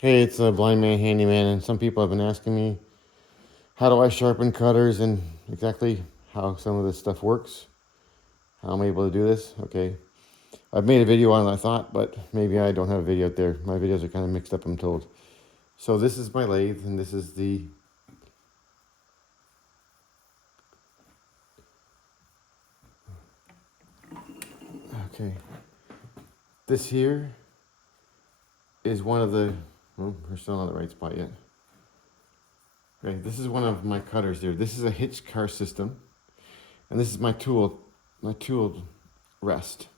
Hey, it's a blind man handyman, and some people have been asking me how do I sharpen cutters and exactly how some of this stuff works, how I'm able to do this. Okay, I've made a video on it, I thought, but maybe I don't have a video out there. My videos are kind of mixed up, I'm told. So this is my lathe, and this is the okay. This here is one of the. Well, we're still not on the right spot yet. Okay, this is one of my cutters here. This is a hitch car system, and this is my tool rest.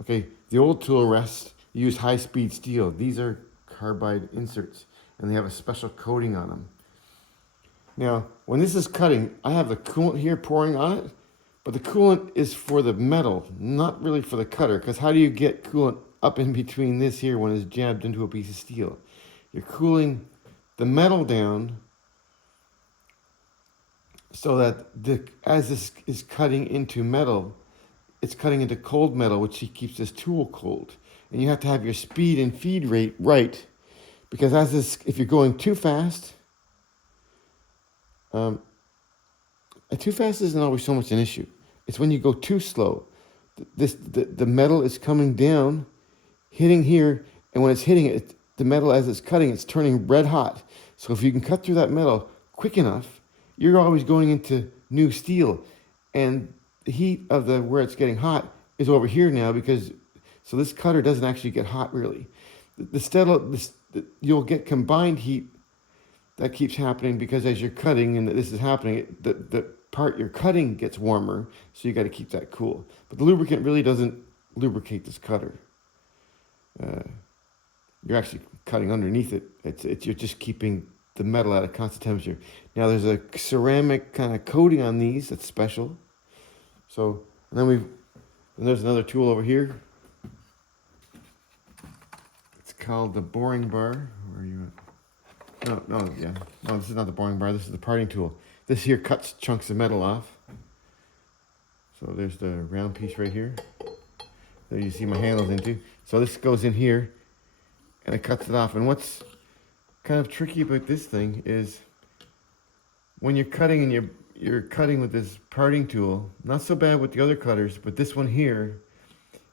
Okay, the old tool rest used high-speed steel. These are carbide inserts, and they have a special coating on them. Now, when this is cutting, I have the coolant here pouring on it, but the coolant is for the metal, not really for the cutter, because how do you get coolant up in between this here when it's jabbed into a piece of steel? You're cooling the metal down so that as this is cutting into metal, it's cutting into cold metal, which keeps this tool cold. And you have to have your speed and feed rate right, because if you're going too fast, too fast isn't always so much an issue. It's when you go too slow. The metal is coming down, hitting here, and when it's hitting it, the metal as it's cutting, it's turning red hot. So if you can cut through that metal quick enough, you're always going into new steel, and the heat of where it's getting hot is over here now so this cutter doesn't actually get hot really. You'll get combined heat that keeps happening because as you're cutting and this is happening, the part you're cutting gets warmer, so you got to keep that cool. But the lubricant really doesn't lubricate this cutter. You're actually cutting underneath it. You're just keeping the metal at a constant temperature. Now there's a ceramic kind of coating on these that's special. So and there's another tool over here. It's called the boring bar. Where are you at? No, this is not the boring bar. This is the parting tool. This here cuts chunks of metal off. So there's the round piece right here that you see my handles into. So this goes in here and it cuts it off. And what's kind of tricky about this thing is when you're cutting and you're cutting with this parting tool, not so bad with the other cutters, but this one here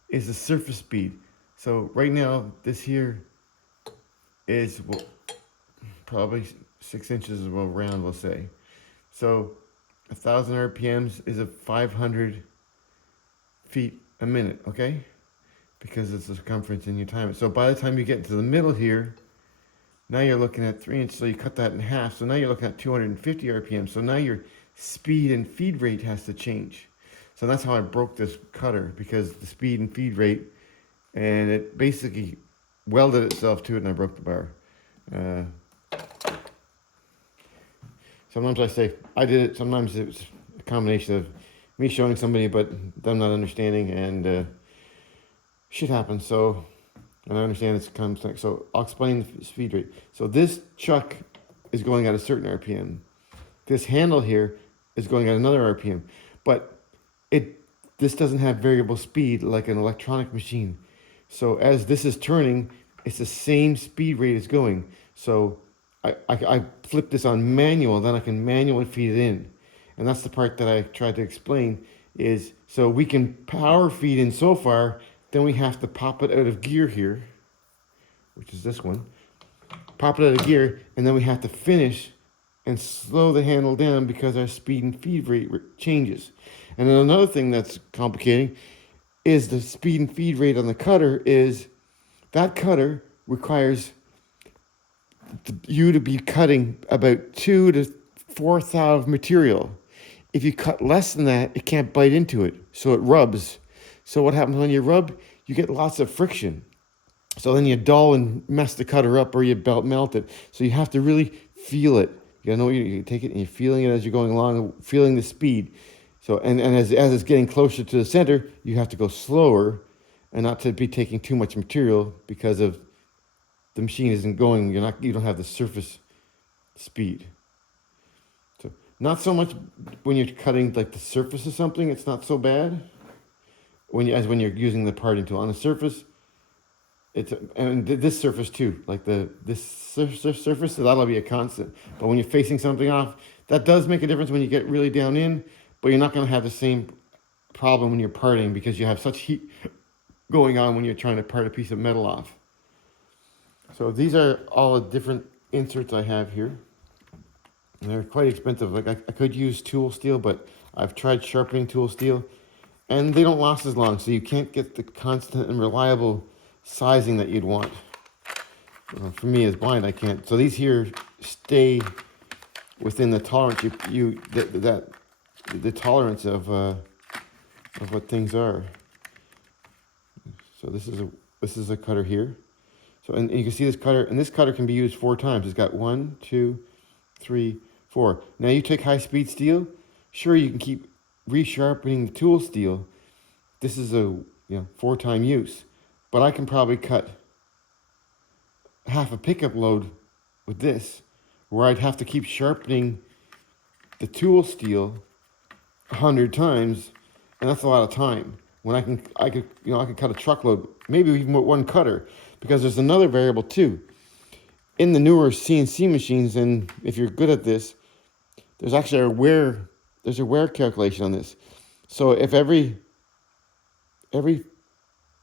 is the surface speed. So right now, this here is probably 6 inches above round, we'll say. So 1,000 RPMs is a 500 feet a minute, okay? Because it's the circumference and you time it. So by the time you get into the middle here, now you're looking at 3 inches, so you cut that in half. So now you're looking at 250 RPM. So now your speed and feed rate has to change. So that's how I broke this cutter, because the speed and feed rate, and it basically welded itself to it, and I broke the bar. Sometimes I say I did it. Sometimes it's a combination of me showing somebody, but them not understanding, and shit happens. So, and I understand it's kind of, so I'll explain the speed rate. So this chuck is going at a certain RPM. This handle here is going at another RPM, but this doesn't have variable speed like an electronic machine. So as this is turning, it's the same speed rate as going. So I flip this on manual, then I can manually feed it in. And that's the part that I tried to explain is, so we can power feed in so far, then we have to pop it out of gear here, which is this one. Pop it out of gear, and then we have to finish and slow the handle down because our speed and feed rate changes. And then another thing that's complicating is the speed and feed rate on the cutter is that cutter requires you to be cutting about 2 to 4 thou of material. If you cut less than that, it can't bite into it, so it rubs. So what happens when you rub? You get lots of friction. So then you dull and mess the cutter up, or you melt it. So you have to really feel it. You gotta know you take it and you're feeling it as you're going along, feeling the speed. So and as it's getting closer to the center, you have to go slower, and not to be taking too much material because of the machine isn't going. You don't have the surface speed. So not so much when you're cutting like the surface of something. It's not so bad when you're using the parting tool on the surface. it's and this surface too, like this surface, so that'll be a constant. But when you're facing something off, that does make a difference when you get really down in. But you're not going to have the same problem when you're parting because you have such heat going on when you're trying to part a piece of metal off. So these are all the different inserts I have here. And they're quite expensive. Like I could use tool steel, but I've tried sharpening tool steel, and they don't last as long. So you can't get the constant and reliable sizing that you'd want. For me as blind, I can't. So these here stay within the tolerance the tolerance of what things are. So this is a cutter here. So and you can see this cutter, and this cutter can be used 4 times. It's got 1, 2, 3, 4. Now you take high-speed steel. Sure, you can keep resharpening the tool steel. This is a 4-time use, but I can probably cut half a pickup load with this, where I'd have to keep sharpening the tool steel 100 times, and that's a lot of time. When I could cut a truckload, maybe even with 1 cutter, because there's another variable too. In the newer CNC machines, and if you're good at this, there's actually a wear calculation on this. So if every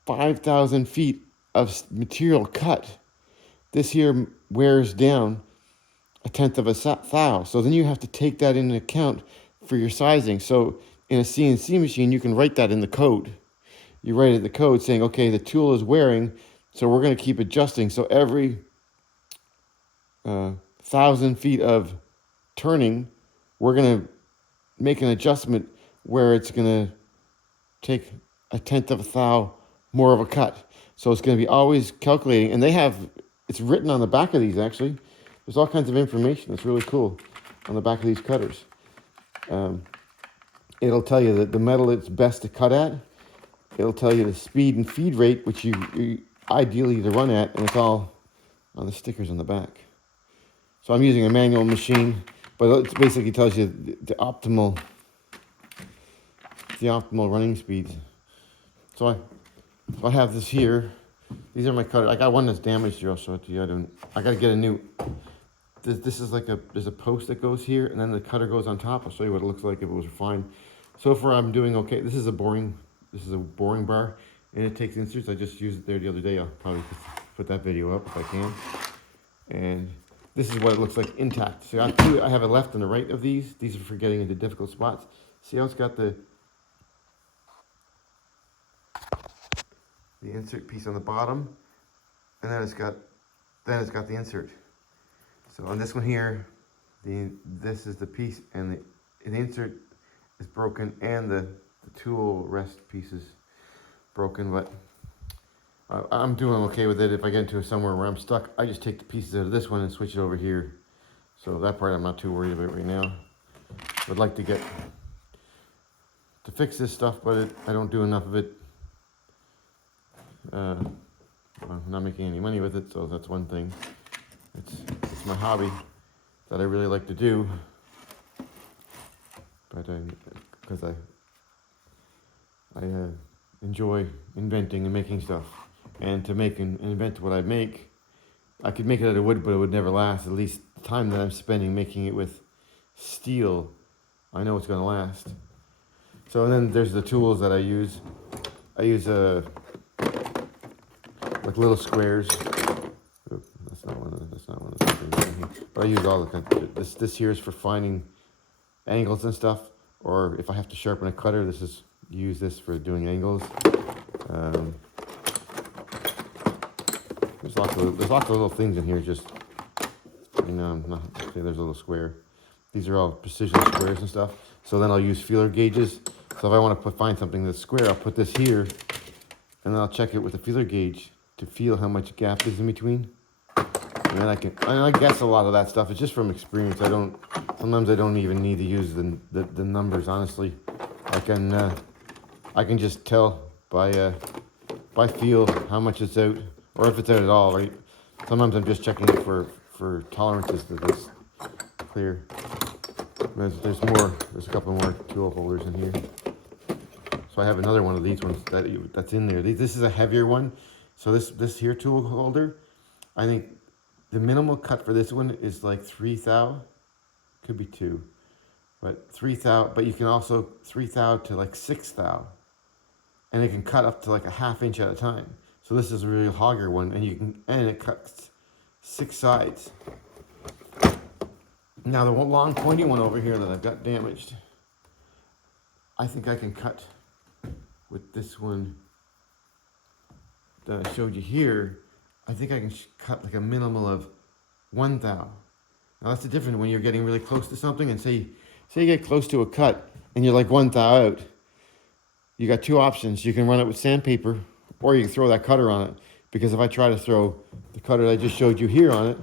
5,000 feet of material cut, this here wears down 1/10 of a thou. So then you have to take that into account for your sizing. So in a CNC machine, you can write that in the code. You write it in the code saying, okay, the tool is wearing, so we're going to keep adjusting. So every 1,000 feet of turning, we're going to make an adjustment where it's going to take 1/10 of a thou more of a cut. So it's going to be always calculating. And it's written on the back of these, actually. There's all kinds of information that's really cool on the back of these cutters. It'll tell you that the metal it's best to cut at. It'll tell you the speed and feed rate, which you ideally to run at, and it's all on the stickers on the back. So I'm using a manual machine, but it basically tells you the optimal running speeds. So I have this here. These are my cutters. I got one that's damaged here. I'll show it to you. I got to get a new. This is like there's a post that goes here, and then the cutter goes on top. I'll show you what it looks like if it was fine. So far I'm doing okay. This is a boring bar, and it takes inserts. I just used it there the other day. I'll probably put that video up if I can. And this is what it looks like intact. So I have a left and a right of these. These are for getting into difficult spots. See how it's got the insert piece on the bottom, and then it's got the insert. So on this one here, this is the piece, and the insert is broken, and the tool rest piece is broken. But I'm doing okay with it. If I get into somewhere where I'm stuck, I just take the pieces out of this one and switch it over here. So that part I'm not too worried about right now. I'd like to fix this stuff, but I don't do enough of it. I'm not making any money with it, so that's one thing. It's my hobby that I really like to do, but because I enjoy inventing and making stuff, and to make and invent what I make, I could make it out of wood, but it would never last. At least the time that I'm spending making it with steel, I know it's going to last. So and then there's the tools that I use. I use like little squares. That's not one of the things. But I use all the kinds. This here is for finding angles and stuff. Or if I have to sharpen a cutter, use this for doing angles. There's lots of little things in here. Just there's a little square. These are all precision squares and stuff. So then I'll use feeler gauges. So if I want to find something that's square, I'll put this here, and then I'll check it with a feeler gauge to feel how much gap is in between. And then I guess a lot of that stuff is just from experience. Sometimes I don't even need to use the numbers, honestly. I can just tell by feel how much it's out, or if it's out at all, right? Sometimes I'm just checking it for tolerances that it's clear. There's a couple more tool holders in here. So I have another one of these ones that's in there. This is a heavier one. So this here tool holder, I think the minimal cut for this one is like 3 thou, could be 2, but 3 thou. But you can also 3 thou to like 6 thou, and it can cut up to like a ½ inch at a time. So this is a real hogger one, and it cuts 6 sides. Now the long pointy one over here that I've got damaged, I think I can cut with this one that I showed you here. I think I can cut like a minimal of 1 thou. Now that's the difference when you're getting really close to something, and say you get close to a cut and you're like 1 thou out. You got 2 options. You can run it with sandpaper, or you can throw that cutter on it. Because if I try to throw the cutter that I just showed you here on it,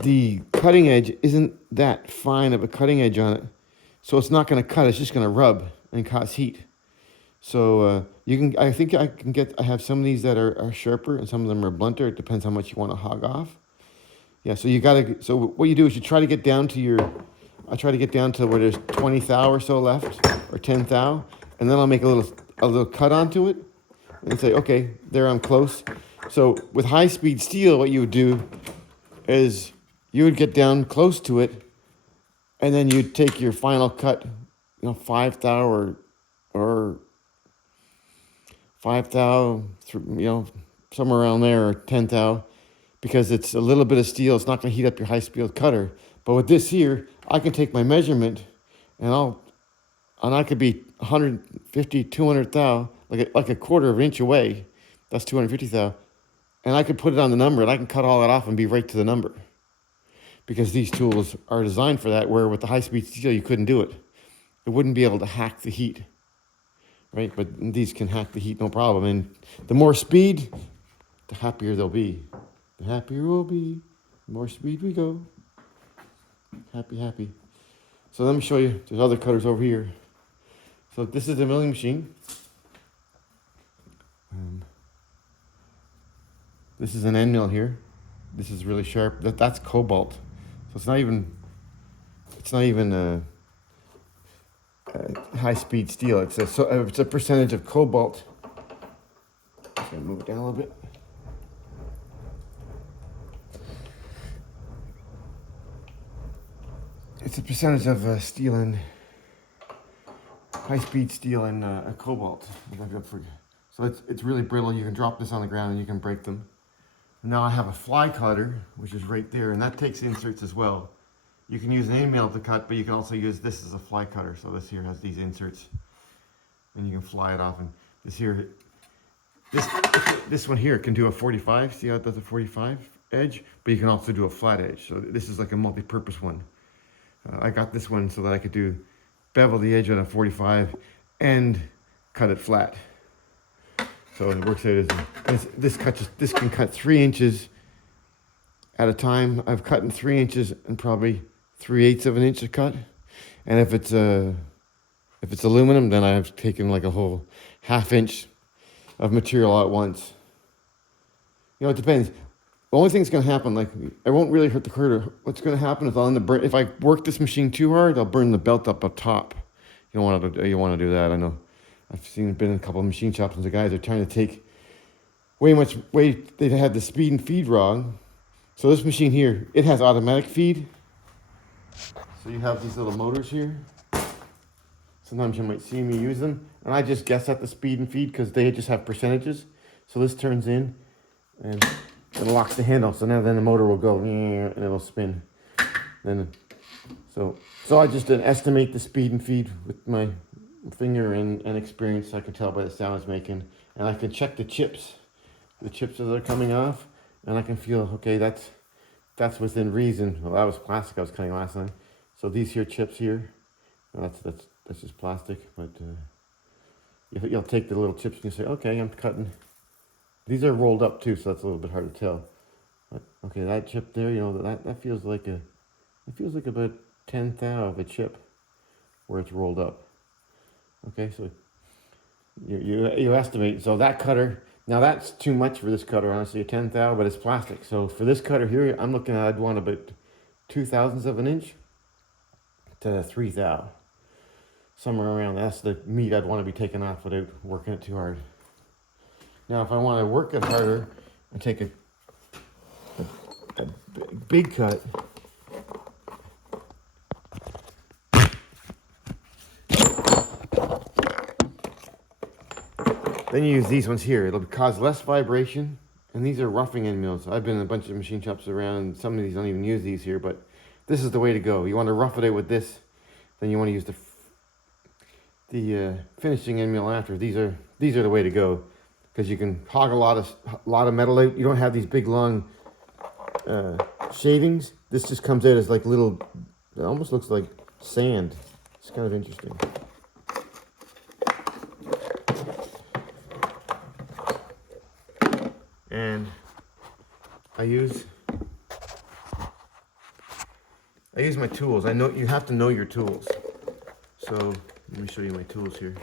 the cutting edge isn't that fine of a cutting edge on it. So it's not going to cut, it's just going to rub and cause heat. So I think I have some of these that are sharper and some of them are blunter. It depends how much you want to hog off. Yeah, so what you do is you try to get down to I try to get down to where there's 20 thou or so left, or 10 thou, and then I'll make a little cut onto it and say, okay, there I'm close. So with high-speed steel, what you would do is you would get down close to it, and then you'd take your final cut, 5 thou or 5 thou, somewhere around there, or 10 thou, because it's a little bit of steel. It's not going to heat up your high-speed cutter. But with this here, I can take my measurement, and I could be 150, 200 thou, like a quarter of an inch away. That's 250 thou, and I could put it on the number, and I can cut all that off and be right to the number. Because these tools are designed for that, where with the high-speed steel, you couldn't do it. It wouldn't be able to hack the heat, right? But these can hack the heat, no problem. And the more speed, the happier they'll be. The happier we'll be, the more speed we go. Happy, happy. So let me show you, there's other cutters over here. So this is the milling machine. This is an end mill here. This is really sharp. That's cobalt. So it's not even high-speed steel. It's a percentage of cobalt. Just gonna move it down a little bit. It's a percentage of steel and high-speed steel and cobalt. So it's really brittle. You can drop this on the ground and you can break them. Now I have a fly cutter, which is right there, and that takes inserts as well. You can use an end mill to cut, but you can also use this as a fly cutter. So this here has these inserts, and you can fly it off. And this one here can do a 45. See how it does a 45 edge? But you can also do a flat edge. So this is like a multi-purpose one. I got this one so that I could bevel the edge on a 45 and cut it flat. So it works out as this can cut 3 inches at a time. I've cut in 3 inches and probably 3/8 of an inch to cut. And if it's aluminum, then I've taken like a whole ½ inch of material all at once. It depends. The only thing that's going to happen, like, it won't really hurt the cutter. What's going to happen is if I work this machine too hard, I'll burn the belt up top. You don't want to do that. I know. I've been in a couple of machine shops, and the guys are trying to take way. They had the speed and feed wrong. So this machine here, it has automatic feed. So you have these little motors here. Sometimes you might see me use them, and I just guess at the speed and feed because they just have percentages. So this turns in, and it locks the handle. So then the motor will go and it'll spin. So I just estimate the speed and feed with my finger and experience. I can tell by the sound it's making, and I can check the chips that are coming off, and I can feel, okay, that's within reason. Well, that was plastic I was cutting last time. So these here chips here, well, that's just plastic, but you'll take the little chips and you say, okay, I'm cutting. These are rolled up too, so that's a little bit hard to tell. But okay, that chip there, that feels like about 10 thou of a chip where it's rolled up. Okay, so you estimate. So that cutter, now that's too much for this cutter, honestly, a 10 thou, but it's plastic. So for this cutter here, I'm looking at, I'd want about 2/1000 of an inch to 3 thou. somewhere around. That's the meat I'd want to be taking off without working it too hard. Now, if I want to work it harder and take a big cut, then you use these ones here. It'll cause less vibration, and these are roughing end mills. I've been in a bunch of machine shops around, and some of these don't even use these here, but this is the way to go. You want to rough it out with this, then you want to use the finishing end mill after. These are the way to go, because you can hog a lot of metal out. You don't have these big long shavings. This just comes out as like little. It almost looks like sand. It's kind of interesting. And I use my tools. I know you have to know your tools. So let me show you my tools here.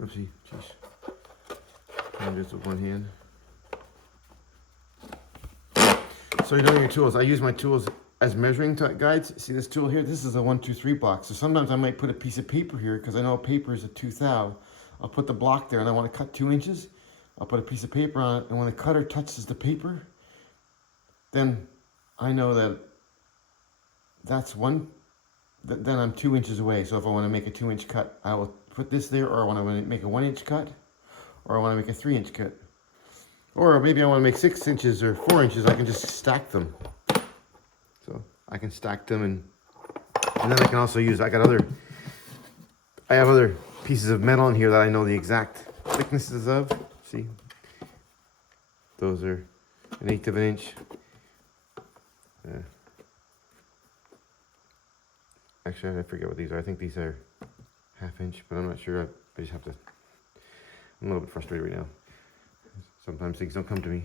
Oopsie, jeez. I'm just with one hand. So you know your tools. I use my tools as measuring guides. See this tool here? This is a 1, 2, 3 block. So sometimes I might put a piece of paper here because I know paper is a 2 thou. I'll put the block there and I want to cut 2 inches. I'll put a piece of paper on it, and when the cutter touches the paper, then I know that that's then I'm 2 inches away. So if I want to make a 2-inch cut, I will put this there, or I want to make a 1-inch cut, or I want to make a 3-inch cut. Or maybe I want to make 6 inches or 4 inches, I can just stack them. So I can stack them, and then I can also use, I have other pieces of metal in here that I know the exact thicknesses of. See? Those are 1/8 of an inch. Actually, I forget what these are. I think these are 1/2 inch, but I'm not sure. I just have to, I'm a little bit frustrated right now. Sometimes things don't come to me.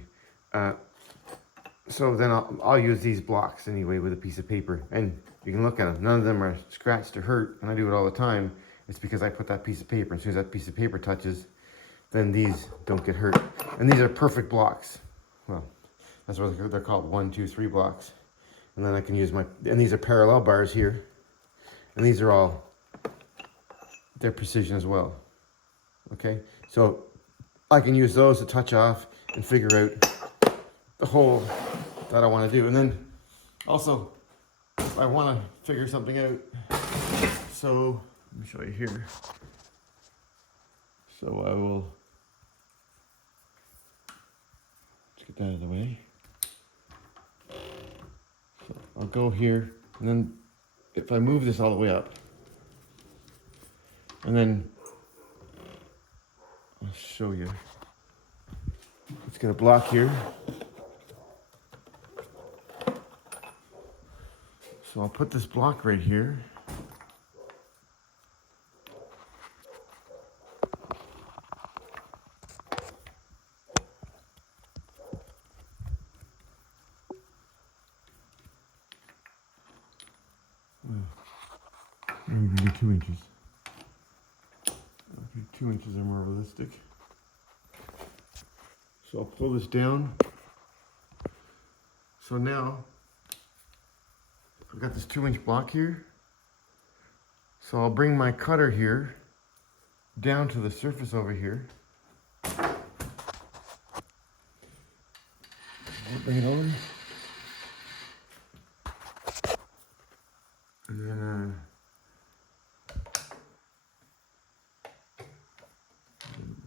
So then I'll use these blocks anyway with a piece of paper, and you can look at them. None of them are scratched or hurt, and I do it all the time. It's because I put that piece of paper, and as soon as that piece of paper touches, then these don't get hurt. And these are perfect blocks. Well, that's what they're called, 1, 2, 3 blocks. And then I can use and these are parallel bars here. And these are all, they're precision as well. Okay, so I can use those to touch off and figure out the hole that I want to do. And then also, if I want to figure something out, so let me show you here. So I will, let's get that out of the way. So I'll go here, and then if I move this all the way up, and then I'll show you. Let's get a block here. So I'll put this block right here. Maybe 2 inches. Okay, 2 inches are more realistic. So I'll pull this down. So now I've got this 2-inch block here. So I'll bring my cutter here down to the surface over here. I'll bring it over. And then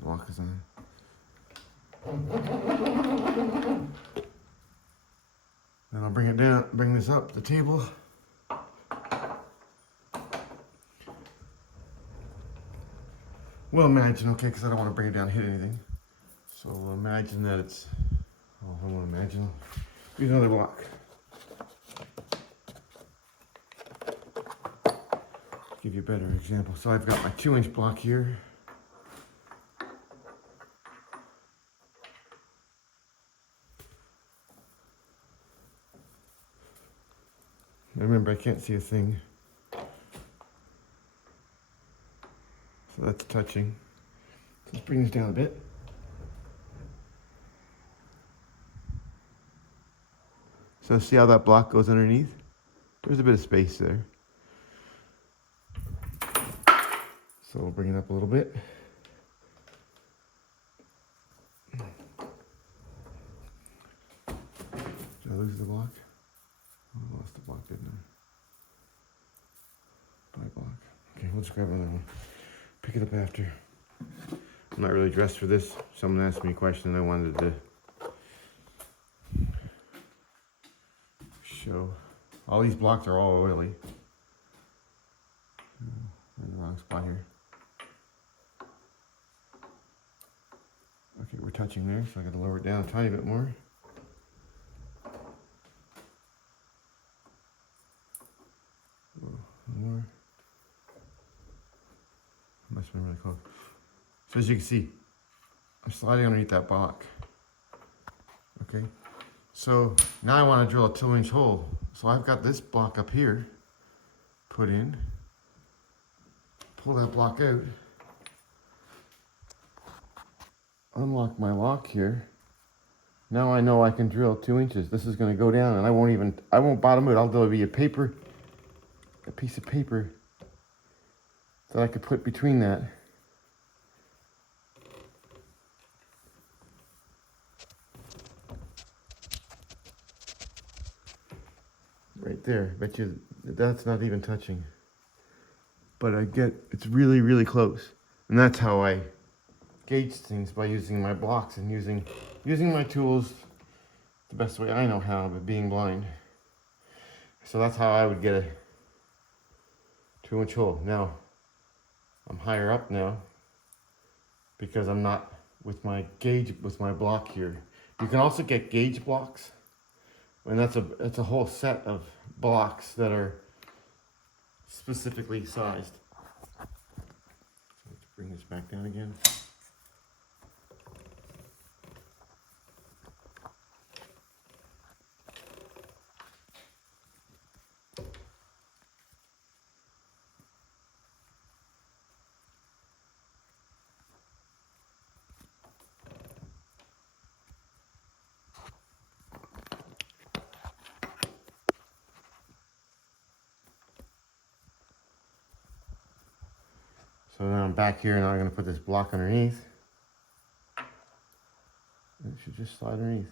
block is on. Then I'll bring it down, bring this up the table. We'll imagine, okay, because I don't want to bring it down and hit anything. So we'll imagine that it's, oh, I want to imagine. Use another block. Give you a better example. So I've got my 2-inch block here. Now remember, I can't see a thing. So that's touching. So let's bring this down a bit. So see how that block goes underneath? There's a bit of space there. So we'll bring it up a little bit. Did I lose the block? Oh, I lost the block, didn't I? My block. Okay, we'll just grab another one. Pick it up after. I'm not really dressed for this. Someone asked me a question and I wanted to show. All these blocks are all oily. I'm in the wrong spot here. Okay, we're touching there, so I gotta lower it down a tiny bit more. More. Must have been really close. So as you can see, I'm sliding underneath that block. Okay, so now I want to drill a 2-inch hole. So I've got this block up here, put in, pull that block out, unlock my lock here. Now I know I can drill 2 inches. This is going to go down and I won't bottom it. There'll be a piece of paper that I could put between that. Right there, bet you that's not even touching. But it's really, really close. And that's how I gauge things, by using my blocks and using my tools the best way I know how, but being blind. So that's how I would get a 2-inch hole. Now, I'm higher up now because I'm not with my block here. You can also get gauge blocks, and that's a whole set of blocks that are specifically sized. So let's bring this back down again. So now I'm back here, and I'm going to put this block underneath. It should just slide underneath.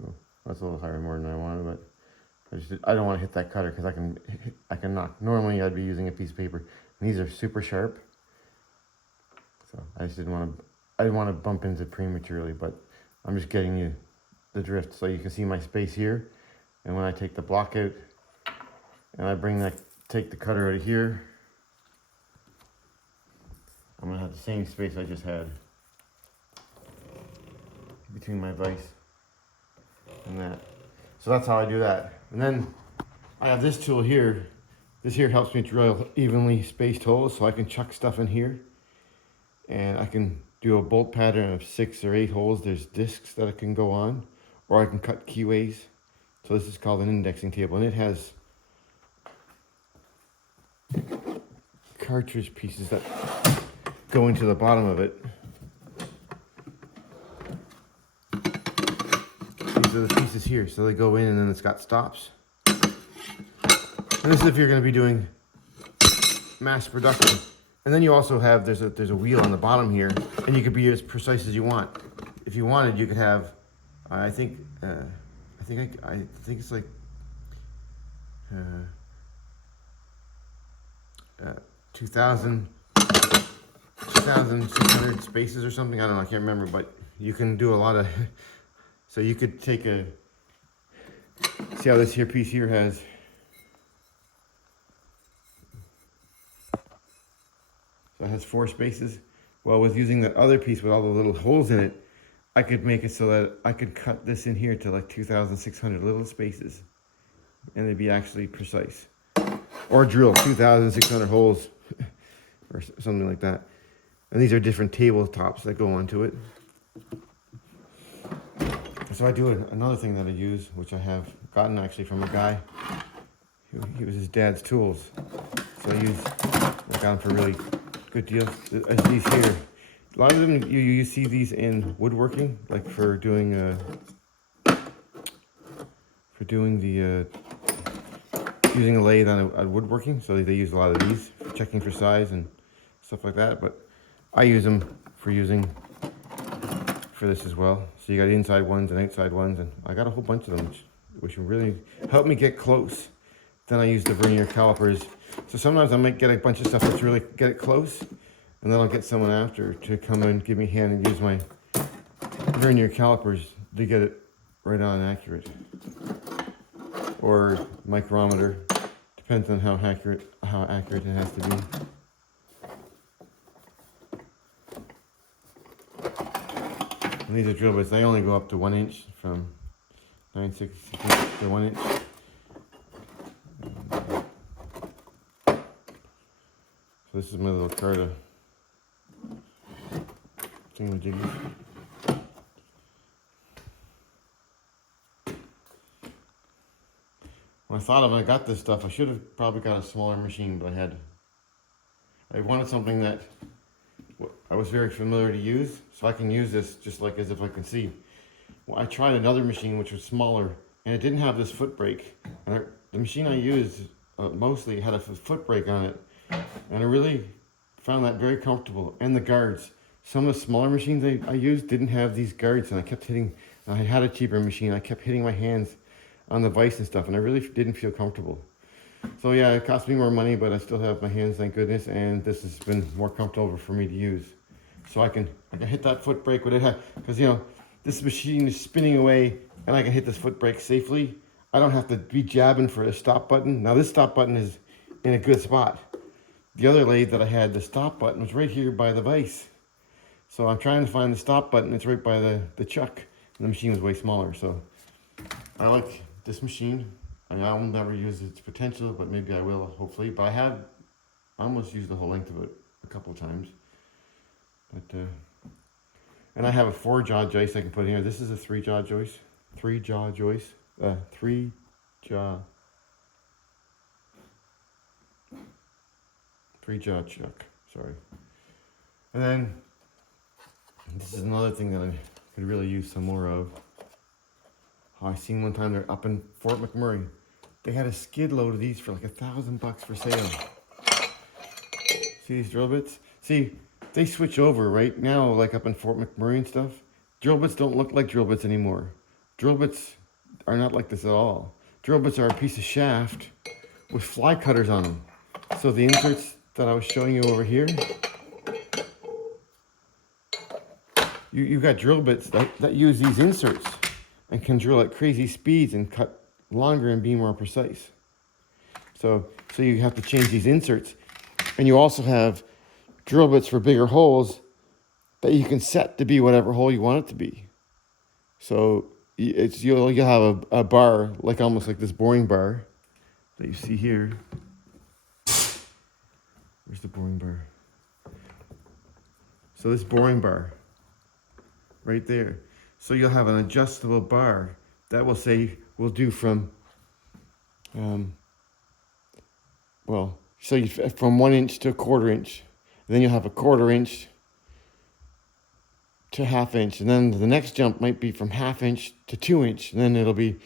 Oh, that's a little higher more than I wanted, but I don't want to hit that cutter because I can knock. Normally I'd be using a piece of paper. And these are super sharp. So I didn't want to bump into prematurely, but I'm just getting you the drift so you can see my space here. And when I take the block out and I take the cutter out of here, I'm gonna have the same space I just had between my vise and that. So that's how I do that. And then I have this tool here. This here helps me drill evenly spaced holes, so I can chuck stuff in here. And I can do a bolt pattern of 6 or 8 holes. There's discs that it can go on, or I can cut keyways. So this is called an indexing table, and it has cartridge pieces that go into the bottom of it. These are the pieces here, so they go in, and then it's got stops. And this is if you're going to be doing mass production. And then you also have there's a wheel on the bottom here, and you could be as precise as you want. If you wanted, you could have I think it's like 2,600 spaces or something. I don't know, I can't remember, but you can do a lot of, so you could take see how this here piece here has, so it has 4 spaces. Well, with using the other piece with all the little holes in it, I could make it so that I could cut this in here to like 2,600 little spaces, and it'd be actually precise. Or drill 2,600 holes or something like that. And these are different tabletops that go onto it. So I do another thing that I use, which I have gotten actually from a guy. He was his dad's tools. So I got them for really good deals. As these here. A lot of them, you see these in woodworking, like for doing using a lathe on woodworking. So they use a lot of these for checking for size, and stuff like that, but I use them for this as well. So you got inside ones and outside ones, and I got a whole bunch of them, which really help me get close. Then I use the vernier calipers. So sometimes I might get a bunch of stuff that's really get it close, and then I'll get someone after to come and give me a hand and use my vernier calipers to get it right on accurate. Or micrometer, depends on how accurate it has to be. And these are drill bits. They only go up to 1 inch, from 9/16 to 1 inch. So this is my little Carta thingamajiggies. When I thought of when I got this stuff, I should have probably got a smaller machine, but I wanted something that I was very familiar to use, so I can use this just like as if I can see. Well, I tried another machine which was smaller, and it didn't have this foot brake. And the machine I used mostly had a foot brake on it, and I really found that very comfortable. And the guards. Some of the smaller machines I used didn't have these guards, and I kept hitting. I had a cheaper machine. I kept hitting my hands on the vise and stuff, and I really didn't feel comfortable. So yeah, it cost me more money, but I still have my hands, thank goodness, and this has been more comfortable for me to use. So I can hit that foot brake with it, because you know, this machine is spinning away, and I can hit this foot brake safely. I don't have to be jabbing for a stop button. Now this stop button is in a good spot. The other lathe that I had, the stop button was right here by the vise. So I'm trying to find the stop button, it's right by the chuck, and the machine was way smaller. So I like this machine. I'll never use its potential, but maybe I will, hopefully. But I almost used the whole length of it a couple of times. But and I have a 4-jaw joist I can put in here. This is a 3-jaw joist. 3-jaw joist. 3-jaw chuck. Sorry. And then this is another thing that I could really use some more of. I seen one time they're up in Fort McMurray. They had a skid load of these for like $1,000 for sale. See these drill bits? See, they switch over right now, like up in Fort McMurray and stuff. Drill bits don't look like drill bits anymore. Drill bits are not like this at all. Drill bits are a piece of shaft with fly cutters on them. So the inserts that I was showing you over here, you got drill bits that use these inserts and can drill at crazy speeds and cut longer and be more precise. So you have to change these inserts. And you also have drill bits for bigger holes that you can set to be whatever hole you want it to be. So you'll have a bar, like almost like this boring bar that you see here. Where's the boring bar? So this boring bar right there. So you'll have an adjustable bar that will do from, from 1 inch to 1/4 inch. And then you'll have a 1/4 inch to 1/2 inch. And then the next jump might be from 1/2 inch to 2 inch. And then it'll be,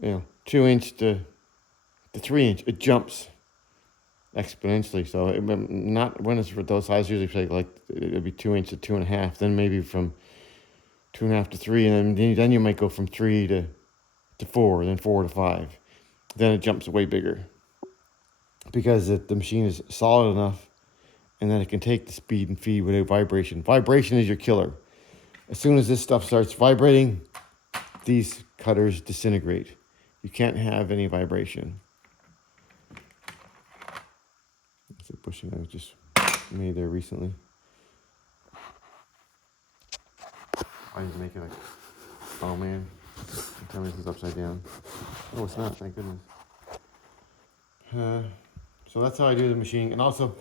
2 inch to 3 inch. It jumps exponentially. So not when it's for those sizes, usually like it'll be 2 inch to 2.5. Then maybe from 2.5 to 3, and then you might go from 3 to 4, then 4 to 5. Then it jumps way bigger because the machine is solid enough, and then it can take the speed and feed without vibration. Vibration is your killer. As soon as this stuff starts vibrating, these cutters disintegrate. You can't have any vibration. That's a bushing I was just made there recently. I need to make it like, oh man, tell me this is upside down. Oh, it's not, thank goodness. So that's how I do the machining. And also,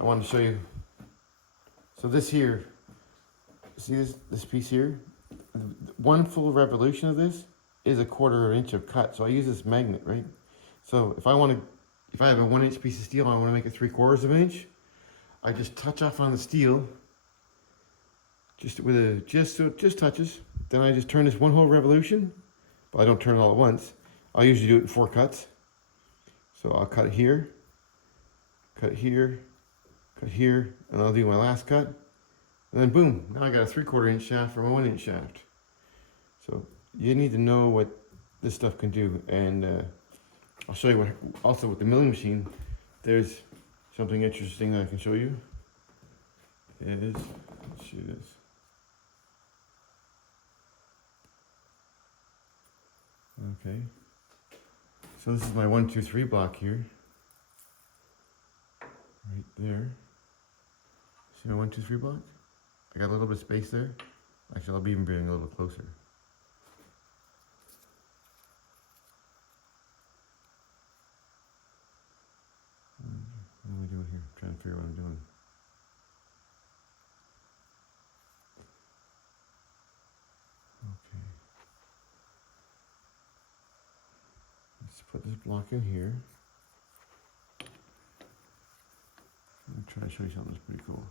I wanted to show you, so this here, see this piece here? One full revolution of this is a 1/4 inch of cut. So I use this magnet, right? So if I have a 1 inch piece of steel, I want to make it 3/4 of an inch, I just touch off on the steel, so it just touches. Then I just turn this one whole revolution, but I don't turn it all at once. I'll usually do it in 4 cuts. So I'll cut it here, cut here, and I'll do my last cut, and then boom, now I got a 3/4 inch shaft from a 1 inch shaft. So you need to know what this stuff can do, and I'll show you what, also with the milling machine, there's something interesting that I can show you. It is, let's see this. Okay, so this is my 1, 2, 3 block here, right there. See my 1, 2, 3 block? I got a little bit of space there. Actually, I'll be even bring a little closer. What am I doing here? I'm trying to figure out what I'm doing. Okay. Let's put this block in here. I'm trying to show you something that's pretty cool.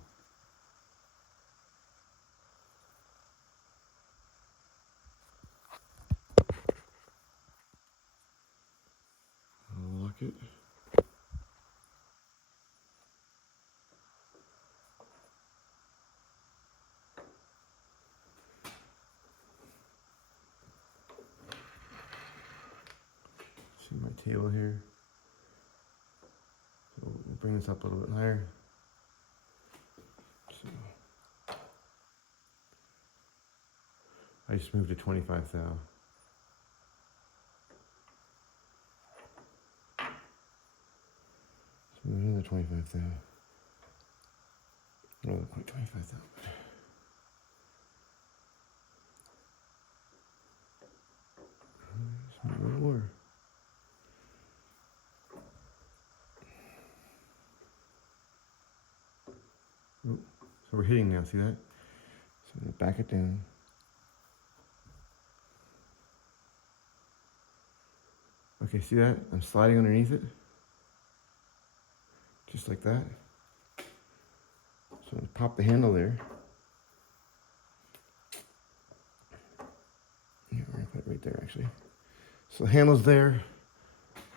I'll lock it. See my table here. So we'll bring this up a little bit higher. So I just moved to 25 thou. So another 25 thou. Another 0.25 thou. A little more. Oh, so we're hitting now, see that? So I'm gonna back it down. Okay, see that? I'm sliding underneath it. Just like that. So I'm gonna pop the handle there. Yeah, we're gonna put it right there actually. So the handle's there,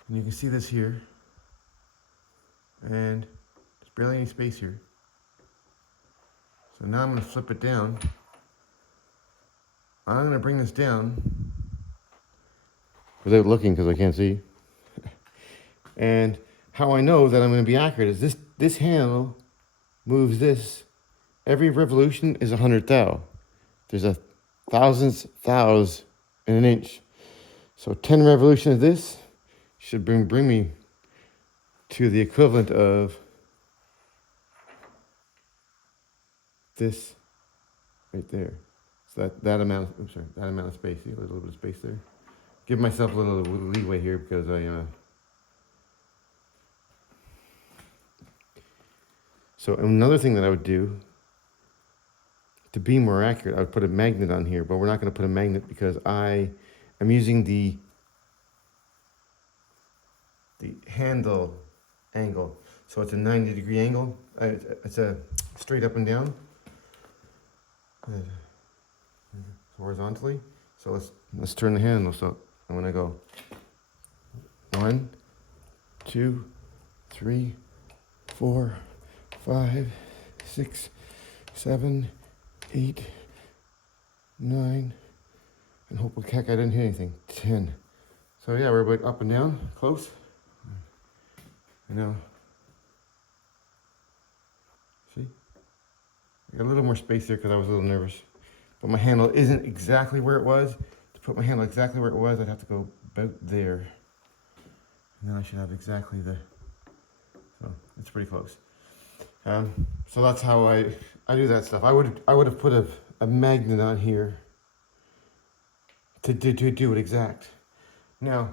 and you can see this here. And there's barely any space here. So now I'm gonna flip it down. I'm gonna bring this down without looking because I can't see. And how I know that I'm gonna be accurate is this handle moves this. Every revolution is 100 thou. There's a thousandth thous in an inch. So 10 revolutions of this should bring me to the equivalent of this right there. So that amount of space. See a little bit of space there. Give myself a little leeway here because So another thing that I would do to be more accurate, I would put a magnet on here, but we're not going to put a magnet because I am using the handle angle. So it's a 90-degree angle. It's a straight up and down, horizontally. So let's turn the handle. So I'm gonna go 1, 2, 3, 4, 5, 6, 7, 8, 9, and hopefully heck I didn't hit anything. 10. So yeah, we're about up and down, close. I know. See? I got a little more space there because I was a little nervous. But my handle isn't exactly where it was. To put my handle exactly where it was, I'd have to go about there. And then I should have exactly so it's pretty close. So that's how I do that stuff. I would have put a magnet on here to do it exact. Now,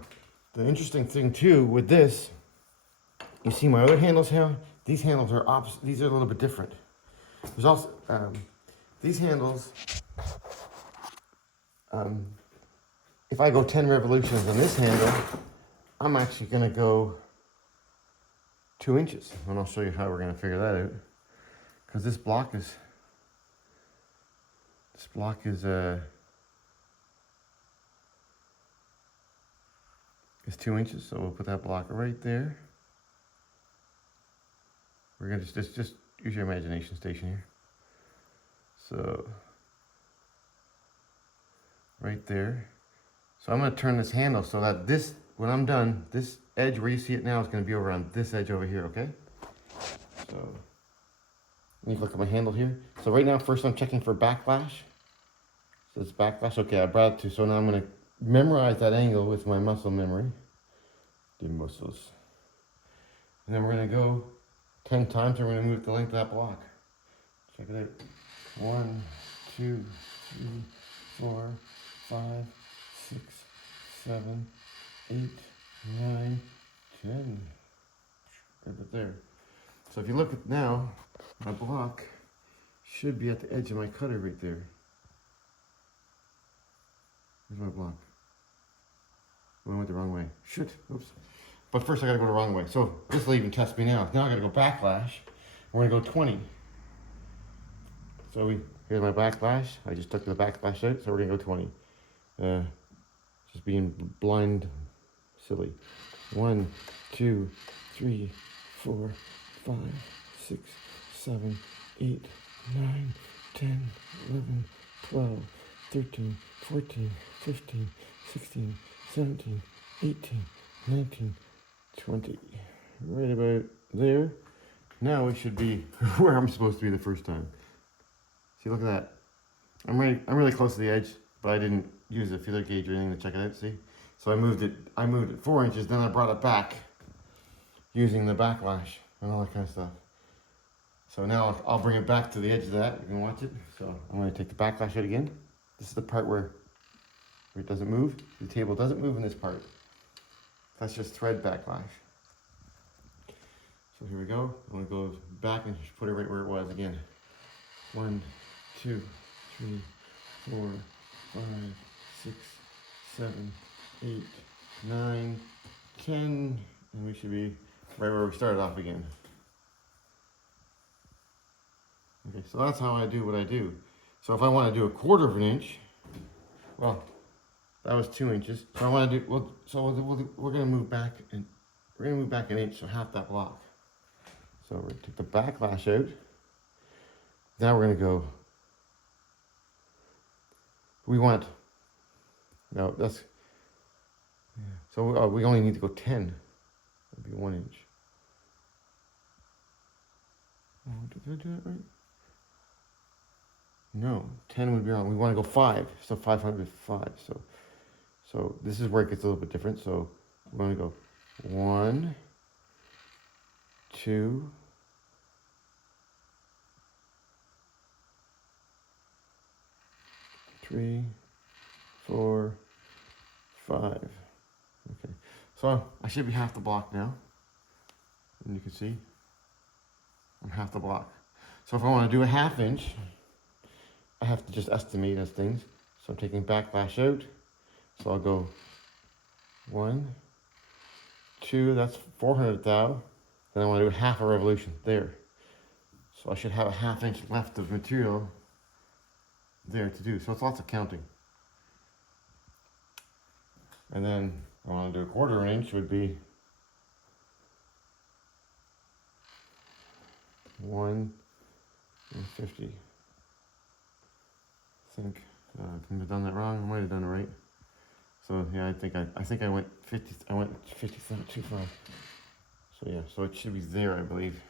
the interesting thing too with this, you see my other handles here? These handles are opposite. These are a little bit different. There's also these handles. If I go 10 revolutions on this handle, I'm actually going to go 2 inches, and I'll show you how we're going to figure that out. Because this block is 2 inches, so we'll put that block right there. We're gonna just use your imagination station here. So, right there. So I'm going to turn this handle so that this, when I'm done, this edge where you see it now is going to be over on this edge over here, okay? So, you look at my handle here. So right now, first I'm checking for backlash. So it's backlash. Okay, I brought it to, so now I'm going to memorize that angle with my muscle memory. The muscles. And then we're going to go 10 times and we're going to move the length of that block. Check it out. 1, 2, 3, 4, 5, 6, 7, 8, 9, 10. Right up there. So if you look at now, my block should be at the edge of my cutter right there. Where's my block? I went the wrong way. Shit, oops. But first I gotta go the wrong way. So this will even test me now. Now I gotta go backlash. We're gonna go 20. So here's my backlash. I just took the backlash out, so we're gonna go 20. Just being blind, silly. 1, 2, 3, 4, 5, 6, 7, 8, 9, 10, 11, 12, 13, 14, 15, 16, 17, 18, 19, 20. Right about there. Now we should be where I'm supposed to be the first time. See, look at that. I'm really close to the edge, but I didn't use a feeler gauge or anything to check it out, see? So I moved it 4 inches, then I brought it back using the backlash and all that kind of stuff. So now I'll bring it back to the edge of that. You can watch it. So I'm going to take the backlash out again. This is the part where it doesn't move. The table doesn't move in this part. That's just thread backlash. So here we go. I'm going to go back and just put it right where it was again. 1, 2, 3, 4, 5, 6, 7, 8, 9, 10, and we should be right where we started off again. Okay, so that's how I do what I do. So if I want to do 1/4 of an inch, well, that was 2 inches. So I want to do, well, so we're going to move back, and we're going to move back an inch, so half that block. So we're going to take the backlash out. Now we're going to go, no, that's, yeah. So we only need to go 10. That'd be 1 inch. Oh, did I do that right? No, 10 would be wrong. We want to go 5, so 505. So this is where it gets a little bit different. So we're going to go 1, 2, 3, 4, 5. Okay, so I should be half the block now. And you can see I'm half the block. So if I want to do a 1/2 inch, I have to just estimate as things. So I'm taking backlash out. So I'll go 1, 2, that's 400 thou. Then I want to do 1/2 a revolution there. So I should have a 1/2 inch left of material there to do. So it's lots of counting. And then I want to do 1/4 inch would be 150. I think I have done that wrong. I might have done it right. So yeah, I think I went 50. I went 50 too far. So yeah, so it should be there, I believe,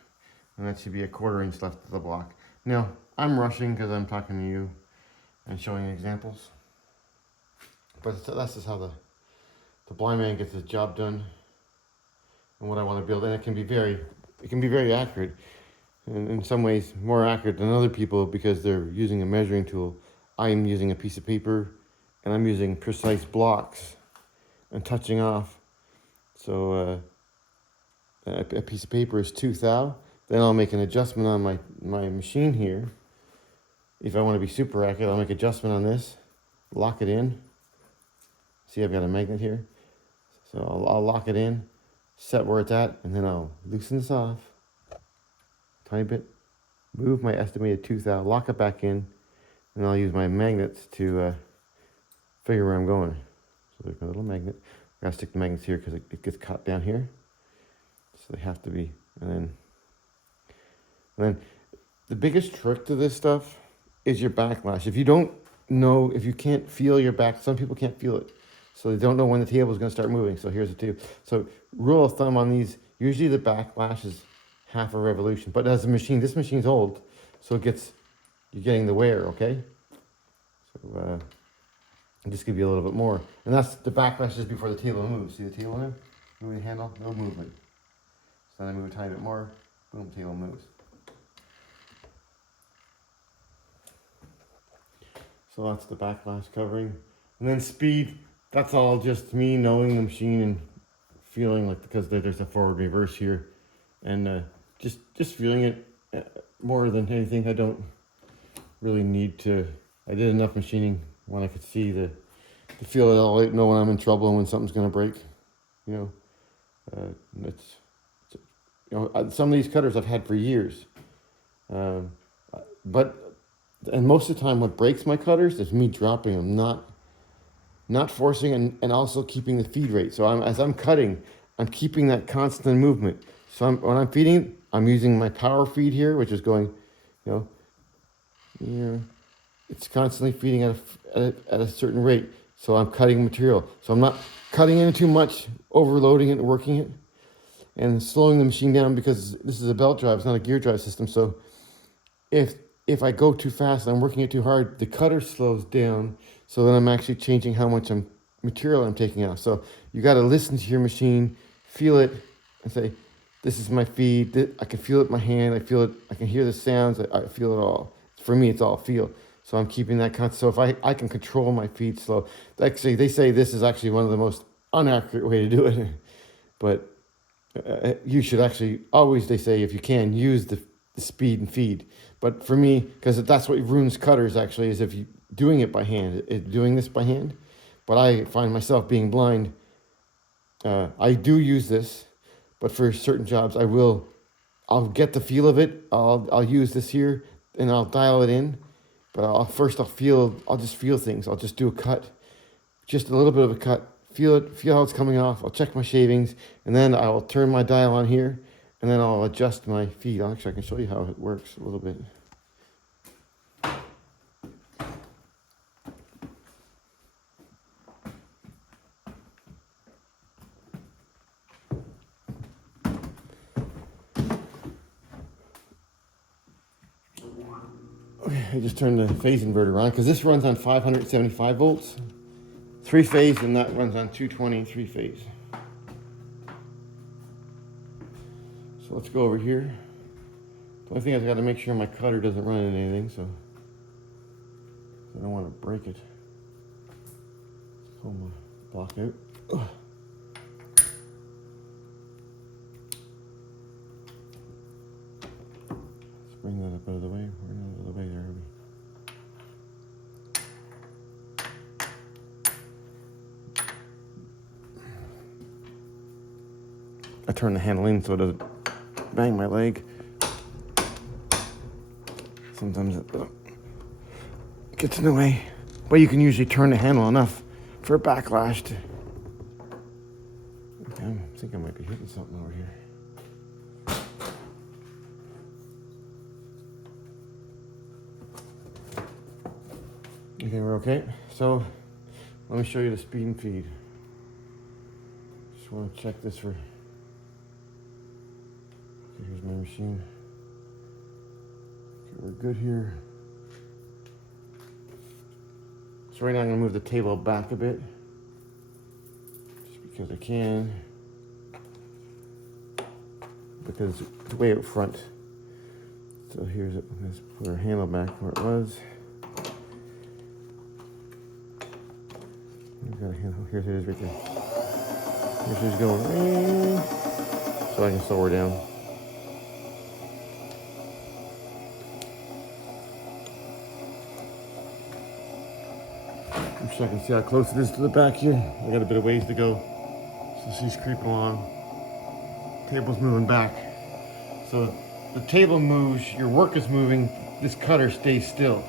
and that should be a 1/4 inch left of the block. Now I'm rushing because I'm talking to you and showing examples, but that's just how the blind man gets his job done and what I want to build, and it can be very accurate, and in some ways more accurate than other people because they're using a measuring tool. I'm using a piece of paper and I'm using precise blocks and touching off. So a piece of paper is 2 thou. Then I'll make an adjustment on my machine here. If I want to be super accurate, I'll make an adjustment on this, lock it in. See, I've got a magnet here. So I'll lock it in, set where it's at, and then I'll loosen this off, tiny bit, move my estimated 2 thou, lock it back in, and I'll use my magnets to figure where I'm going. So there's my little magnet. I gotta stick the magnets here because it gets caught down here. So they have to be, and then the biggest trick to this stuff is your backlash. If you don't know, if you can't feel your back, some people can't feel it. So they don't know when the table is going to start moving. So here's the table. So rule of thumb on these, usually the backlash is half a revolution. But as a machine, this machine's old, so it gets, you're getting the wear, okay? So I'll just give you a little bit more. And that's the backlash is before the table moves. See the table now? Moving the handle, no movement. So then I move a tiny bit more, boom, table moves. So that's the backlash covering. And then speed, that's all just me knowing the machine and feeling like, because there's a forward reverse here. And just feeling it more than anything. I don't really need to, I did enough machining when I could see to feel it all, know when I'm in trouble and when something's gonna break. You know, it's you know, some of these cutters I've had for years. And most of the time what breaks my cutters is me dropping them, not forcing and also keeping the feed rate. So as I'm cutting, I'm keeping that constant movement. So when I'm feeding, I'm using my power feed here, which is going, you know, it's constantly feeding at a certain rate. So I'm cutting material. So I'm not cutting in too much, overloading it and working it, and slowing the machine down, because this is a belt drive, it's not a gear drive system. So if I go too fast and I'm working it too hard, the cutter slows down. So then I'm actually changing how much material I'm taking off. So you got to listen to your machine, feel it, and say, this is my feed. I can feel it in my hand. I feel it. I can hear the sounds. I feel it all. For me, it's all feel. So I'm keeping that constant. So if I can control my feed slow. Actually, they say this is actually one of the most inaccurate way to do it. But you should actually always, they say, if you can, use the speed and feed. But for me, because that's what ruins cutters actually, is if you doing it by hand, doing this by hand. But I find myself being blind. I do use this, but for certain jobs, I'll get the feel of it. I'll use this here and I'll dial it in. But I'll just feel things. I'll just do a cut, just a little bit of a cut. Feel it, feel how it's coming off. I'll check my shavings, and then I'll turn my dial on here, and then I'll adjust my feed. Actually, I can show you how it works a little bit. Okay, I just turned the phase inverter on, because this runs on 575 volts, 3-phase, and that runs on 220, 3-phase. So let's go over here. The only thing is I got to make sure my cutter doesn't run into anything, so I don't want to break it. Let's pull my block out. Ugh. Let's bring that up out of the way. We're not out of the way there, are we? I turn the handle in so it doesn't bang my leg. Sometimes it gets in the way, but you can usually turn the handle enough for a backlash to. Okay, I think I might be hitting something over here. Okay, we're okay. So let me show you the speed and feed. Just want to check this for. Okay, here's my machine. Okay, we're good here. So right now I'm going to move the table back a bit, just because I can, because it's way out front. So here's it. Let's put our handle back where it was. We've got a handle. Here it is right there. Here she's going. So I can slow her down. I'm sure I can see how close it is to the back here. I got a bit of ways to go. So she's creeping along. Table's moving back. So the table moves, your work is moving, this cutter stays still.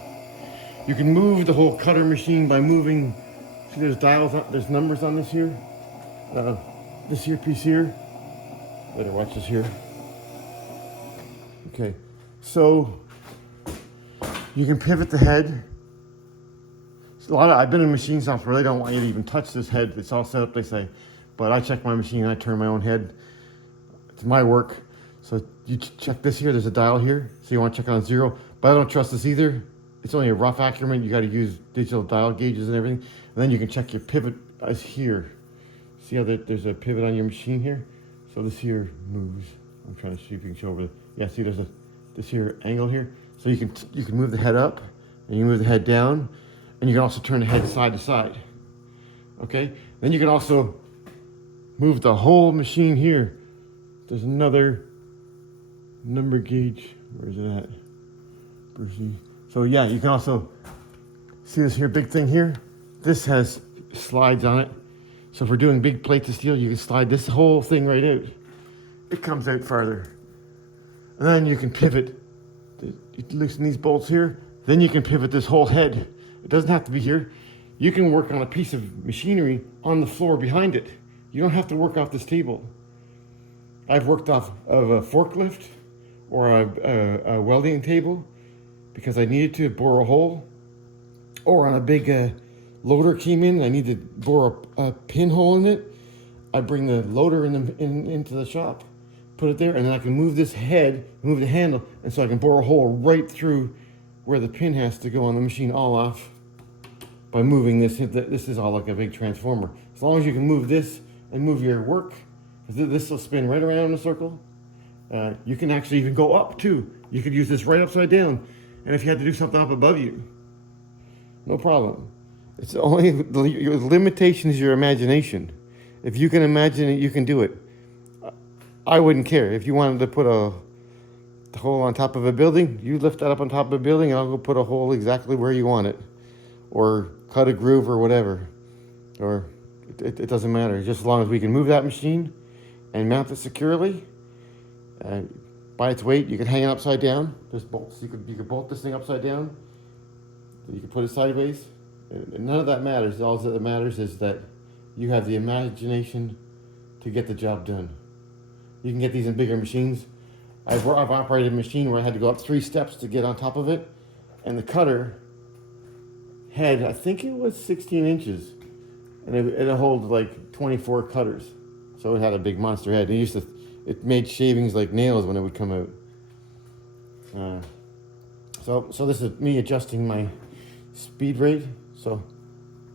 You can move the whole cutter machine by moving. See, there's dials, there's numbers on this here. This here piece here. Better watch this here. Okay, so You can pivot the head. I've been in machine shops where they don't want you to even touch this head. It's all set up, they say. But I check my machine and I turn my own head. It's my work. So you check this here, there's a dial here. So you want to check it on 0. But I don't trust this either. It's only a rough accurate. You got to use digital dial gauges and everything. And then you can check your pivot as here. See how there's a pivot on your machine here? So this here moves. I'm trying to see if you can show over. Yeah, see there's this here angle here. So you can move the head up and you move the head down. And you can also turn the head side to side. Okay? Then you can also move the whole machine here. There's another number gauge. Where is it at? Brucey. So yeah, you can also see this here big thing here. This has slides on it. So if we're doing big plates of steel, you can slide this whole thing right out. It comes out farther. And then you can pivot. You loosen these bolts here. Then you can pivot this whole head. It doesn't have to be here. You can work on a piece of machinery on the floor behind it. You don't have to work off this table. I've worked off of a forklift or a welding table because I needed to bore a hole, or on a big loader came in, I need to bore a pinhole in it. I bring the loader into the shop, put it there, and then I can move this head, move the handle, and so I can bore a hole right through where the pin has to go on the machine, all off by moving this. This is all like a big transformer. As long as you can move this and move your work, because this will spin right around in a circle. You can actually even go up too. You could use this right upside down, and if you had to do something up above you, no problem. It's only your limitation is your imagination. If you can imagine it, you can do it. I wouldn't care if you wanted to put a hole on top of a building. You lift that up on top of a building, and I'll go put a hole exactly where you want it, or cut a groove or whatever, or it doesn't matter. Just as long as we can move that machine and mount it securely. By its weight, you can hang it upside down. There's bolts. You could bolt this thing upside down. You can put it sideways. And none of that matters. All that matters is that you have the imagination to get the job done. You can get these in bigger machines. I've operated a machine where I had to go up 3 steps to get on top of it, and the cutter head, I think it was 16 inches, and it holds like 24 cutters. So it had a big monster head. It made shavings like nails when it would come out. So this is me adjusting my speed rate. So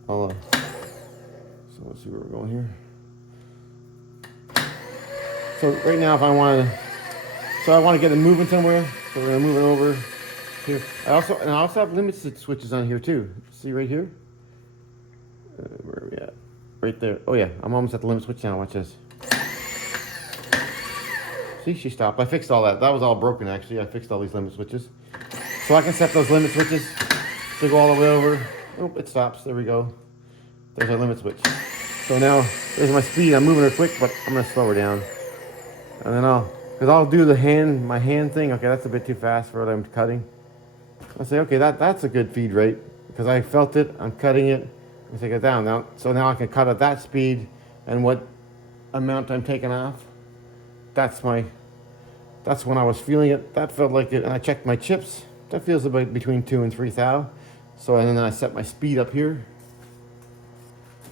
I'll so let's see where we're going here. So right now, if I want to get it moving somewhere, so we're gonna move it over here. I also have limit switches on here too. See right here. Where are we at? Right there. Oh yeah, I'm almost at the limit switch now. Watch this. See, she stopped. I fixed all that. That was all broken actually. I fixed all these limit switches. So I can set those limit switches to go all the way over. Oh, it stops. There we go. There's our limit switch. So now, there's my speed. I'm moving her quick, but I'm going to slow her down. And then I'll do my hand thing. Okay, that's a bit too fast for what I'm cutting. I'll say, okay, that's a good feed rate because I felt it. I'm cutting it. I take it down now. So now I can cut at that speed and what amount I'm taking off. That's when I was feeling it. That felt like it. And I checked my chips. That feels about between 2 and 3 thou. So and then I set my speed up here.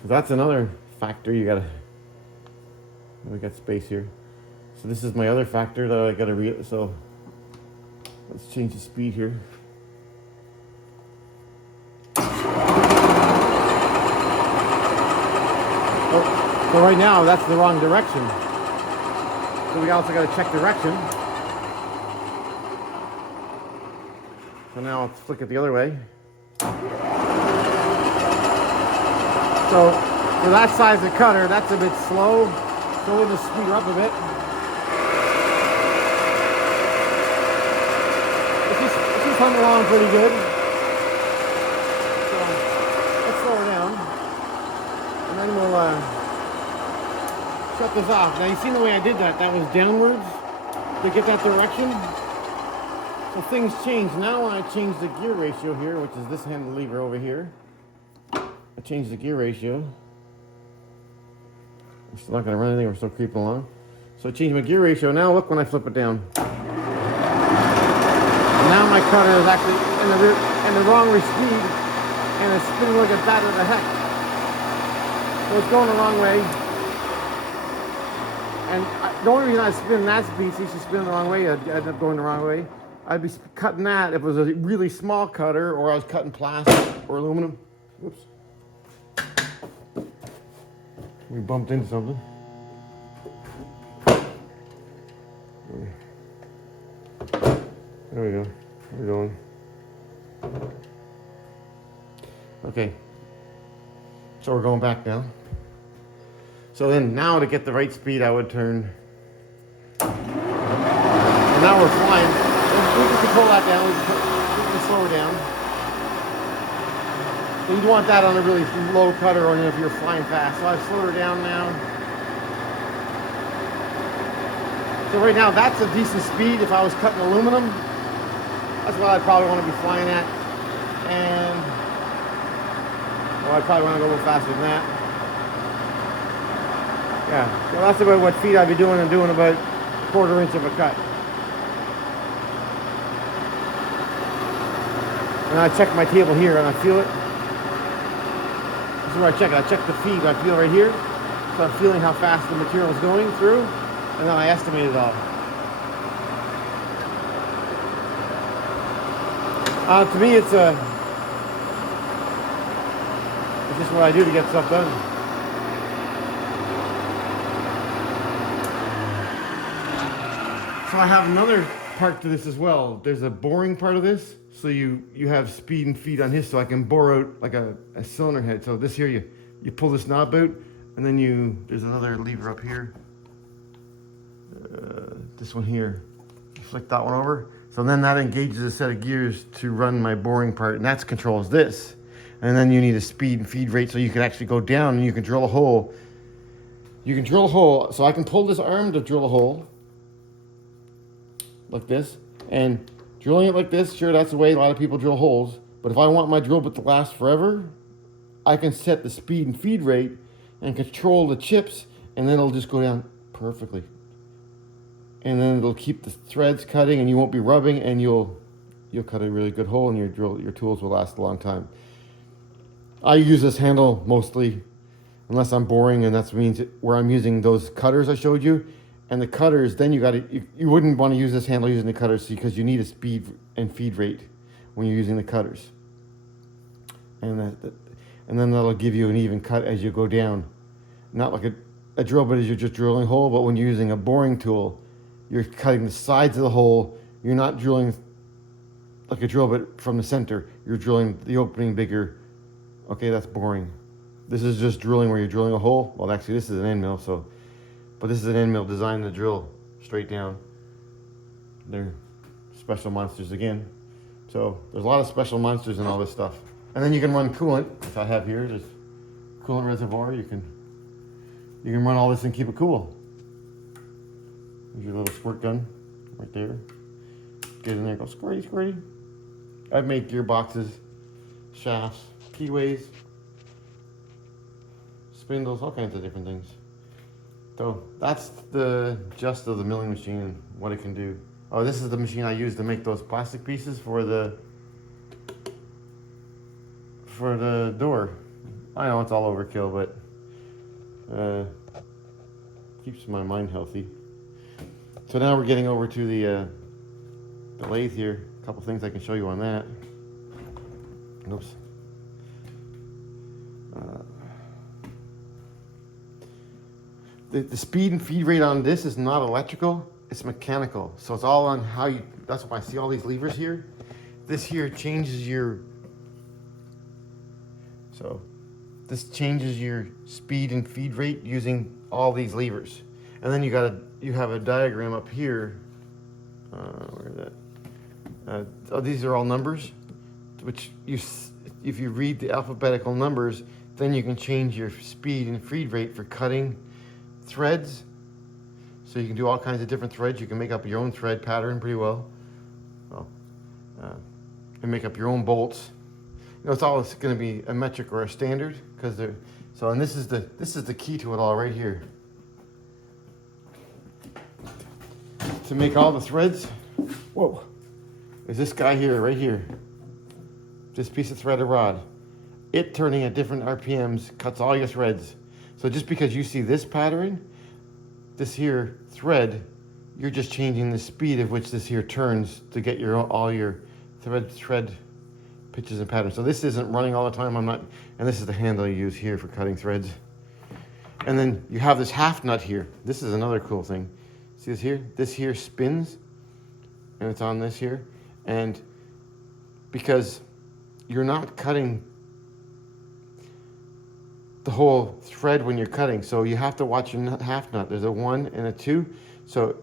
That's another factor we got space here. So this is my other factor that I gotta so let's change the speed here. Oh, so right now that's the wrong direction. So we also gotta check direction. So now let's flick it the other way. So for that size of cutter, that's a bit slow. So we'll just speed up a bit. It's coming along pretty good. So let's slow her down. And then we'll shut this off. Now you see the way I did that? That was downwards to get that direction. So things change. Now when I change the gear ratio here, which is this handle lever over here, I changed the gear ratio. We're still not going to run anything, we're still creeping along. So I changed my gear ratio. Now look when I flip it down. Now my cutter is actually in the wrong speed, and it's spinning like a bat of the heck. So it's going the wrong way. And the only reason I spin that speed, see, she's spinning the wrong way, I'd end up going the wrong way. I'd be cutting that if it was a really small cutter, or I was cutting plastic or aluminum. Whoops. We bumped into something. There we go. We're going. Okay. So we're going back now. So then now to get the right speed, I would turn. And now we're flying. We can control that down. We can slow her down. So you'd want that on a really low cutter, or if you're flying fast. So I've slowed her down now. So right now that's a decent speed. If I was cutting aluminum, that's what I'd probably want to be flying at. And well, I'd probably want to go a little faster than that. Yeah, so that's about what feet I'd be doing, and doing about a 1/4 inch of a cut. And I check my table here and I feel it. This is where I check it. I check the feed. I feel right here. So I'm feeling how fast the material is going through. And then I estimate it all. To me, it's just what I do to get stuff done. So I have another part to this as well. There's a boring part of this. So you have speed and feed on his, so I can bore out like a cylinder head. So this here, you pull this knob out, and then there's another lever up here. This one here, you flick that one over. So then that engages a set of gears to run my boring part, and that controls this. And then you need a speed and feed rate, so you can actually go down and you can drill a hole. You can drill a hole, so I can pull this arm to drill a hole like this, and drilling it like this, sure, that's the way a lot of people drill holes. But if I want my drill bit to last forever, I can set the speed and feed rate and control the chips, and then it'll just go down perfectly. And then it'll keep the threads cutting, and you won't be rubbing, and you'll cut a really good hole, and your tools will last a long time. I use this handle mostly, unless I'm boring, and that means where I'm using those cutters I showed you. And the cutters, then you wouldn't want to use this handle using the cutters, because you need a speed and feed rate when you're using the cutters. And then that'll give you an even cut as you go down. Not like a drill bit as you're just drilling a hole, but when you're using a boring tool, you're cutting the sides of the hole. You're not drilling like a drill bit from the center. You're drilling the opening bigger. Okay, that's boring. This is just drilling where you're drilling a hole. Well, actually, this is an end mill, but this is an end mill designed to drill straight down. They're special monsters again. So there's a lot of special monsters in all this stuff. And then you can run coolant, which I have here. There's coolant reservoir. You can run all this and keep it cool. There's your little squirt gun right there. Get in there, go squirty, squirty. I've made gearboxes, shafts, keyways, spindles, all kinds of different things. So that's the gist of the milling machine and what it can do. Oh, this is the machine I use to make those plastic pieces for the door. I know it's all overkill, but keeps my mind healthy. So now we're getting over to the lathe here. A couple things I can show you on that. Oops. The speed and feed rate on this is not electrical, it's mechanical. So it's all on how you, that's why I see all these levers here. This here changes this changes your speed and feed rate using all these levers. And then you have a diagram up here. Where is that? These are all numbers, which if you read the alphabetical numbers, then you can change your speed and feed rate for cutting threads. So you can do all kinds of different threads. You can make up your own thread pattern pretty well. And make up your own bolts. You know, it's always going to be a metric or a standard, because they're so. And this is the key to it all right here. To make all the threads, whoa, is this guy here, right here. This piece of threaded rod. It turning at different RPMs cuts all your threads. So just because you see this pattern, this here thread, you're just changing the speed of which this here turns to get all your thread pitches and patterns. So this isn't running all the time. And this is the handle you use here for cutting threads. And then you have this half nut here. This is another cool thing. See this here? This here spins, and it's on this here. And because you're not cutting the whole thread when you're cutting, so you have to watch your half nut. There's a 1 and a 2. So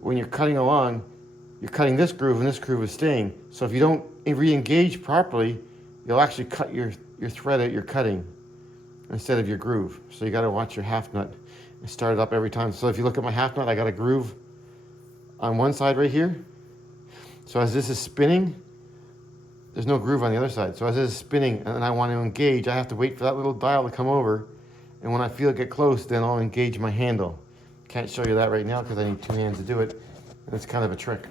when you're cutting along, you're cutting this groove and this groove is staying. So if you don't re-engage properly, you'll actually cut your thread that you're cutting instead of your groove. So you got to watch your half nut and start it up every time. So if you look at my half nut, I got a groove on one side right here. So as this is spinning, there's no groove on the other side. So as this is spinning and I want to engage, I have to wait for that little dial to come over. And when I feel it get close, then I'll engage my handle. Can't show you that right now because I need 2 hands to do it. And it's kind of a trick.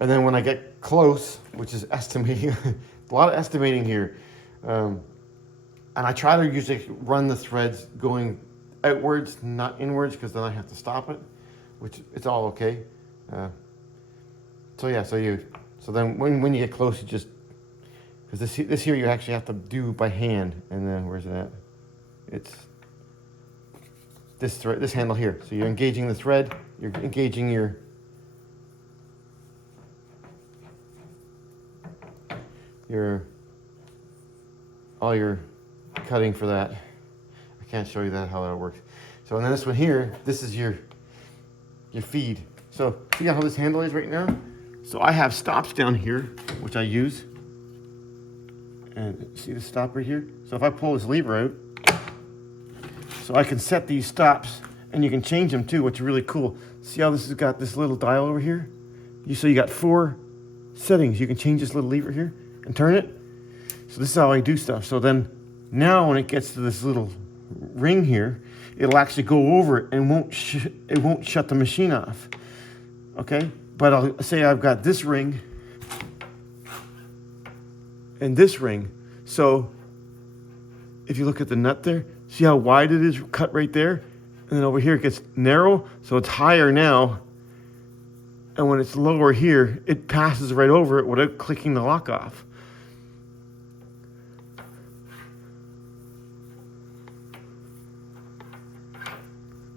And then when I get close, which is estimating, a lot of estimating here. And I try to usually run the threads going outwards, not inwards, because then I have to stop it, which it's all okay. So then when you get close, you just, because this here you actually have to do by hand. And then where's it at? It's this handle here. So you're engaging the thread, you're engaging all your cutting for that. I can't show you how that works. So and then this one here, this is your feed. So see how this handle is right now? So I have stops down here, which I use. And see the stop right here? So if I pull this lever out, so I can set these stops, and you can change them too, which is really cool. See how this has got this little dial over here? So you got 4 settings. You can change this little lever here and turn it. So this is how I do stuff. So then now when it gets to this little ring here, it'll actually go over it and it won't shut the machine off. Okay? But I'll say I've got this ring and this ring. So if you look at the nut there, see how wide it is cut right there? And then over here it gets narrow, so it's higher now. And when it's lower here, it passes right over it without clicking the lock off.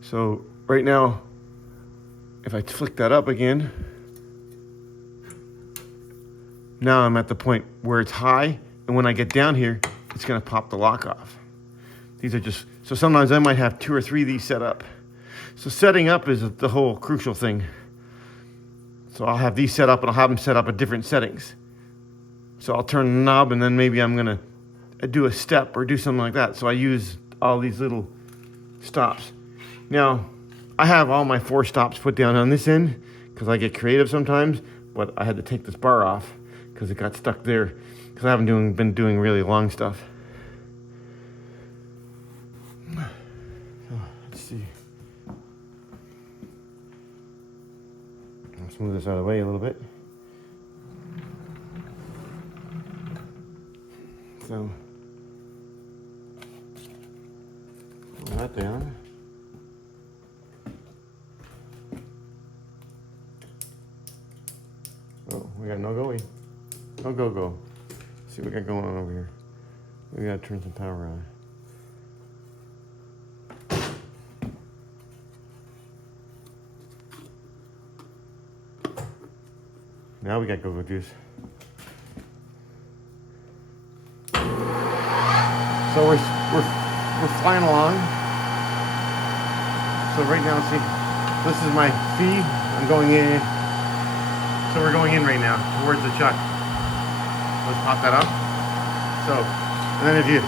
So right now, if I flick that up again, now I'm at the point where it's high, and when I get down here, it's gonna pop the lock off. These are just, so sometimes I might have 2 or 3 of these set up. So setting up is the whole crucial thing. So I'll have these set up and I'll have them set up at different settings. So I'll turn the knob and then maybe I'm gonna do a step or do something like that. So I use all these little stops. Now, I have all my 4 stops put down on this end because I get creative sometimes, but I had to take this bar off because it got stuck there because I haven't been doing really long stuff. Let's see. I'll smooth this out of the way a little bit. So, pull that down. Oh, we got no go-y. No go-go. See what we got going on over here. We gotta turn some power on. Now we got go-go juice. So we're flying along. So right now, see, this is my feed. I'm going in. So we're going in right now towards the chuck. Let's pop that up. So, and then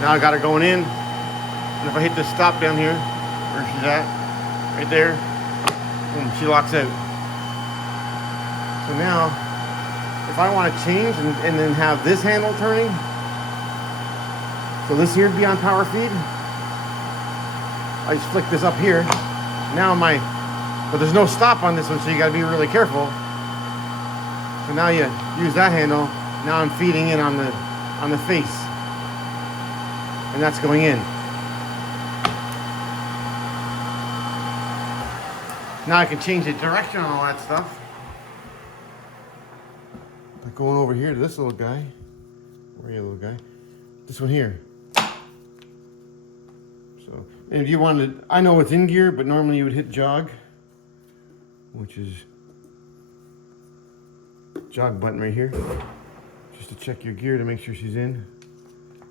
now I got her going in. And if I hit this stop down here, where she's at, right there, boom, she locks out. So now, if I want to change and then have this handle turning, so this here would be on power feed, I just flick this up here. Now but there's no stop on this one, so you gotta be really careful. So now you use that handle. Now I'm feeding in on the face, and that's going in. Now I can change the direction and all that stuff. By going over here to this little guy. Where are you, little guy? This one here. So, and if you wanted, I know it's in gear, but normally you would hit jog, which is jog button right here, just to check your gear to make sure she's in.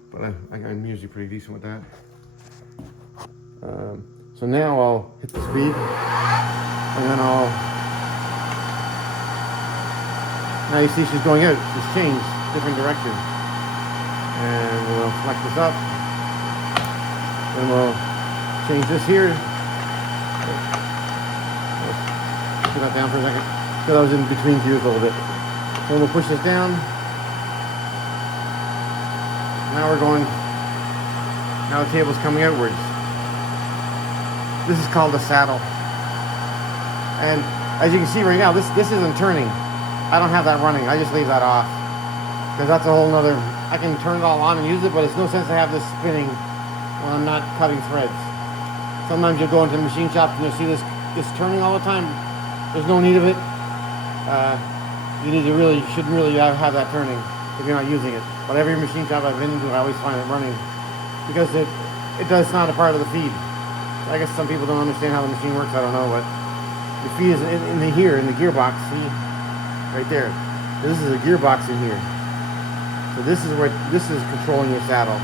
But I'm usually pretty decent with that. So now I'll hit the speed, and then now you see she's going out. She's changed, different direction. And we'll select this up. Then we'll change this here. Let's put that down for a second. So that was in between gears a little bit. So we'll push this down. Now we're going, now the table's coming outwards. This is called the saddle. And as you can see right now, this isn't turning. I don't have that running. I just leave that off. Because that's a whole nother, I can turn it all on and use it, but it's no sense to have this spinning when I'm not cutting threads. Sometimes you'll go into the machine shop and you'll see this turning all the time. There's no need of it. You shouldn't really have that turning if you're not using it. But every machine shop I've been into, I always find it running because it's not a part of the feed. I guess some people don't understand how the machine works. I don't know, but the feed is in the gearbox. See, right there. This is a gearbox in here. So this is controlling your saddle.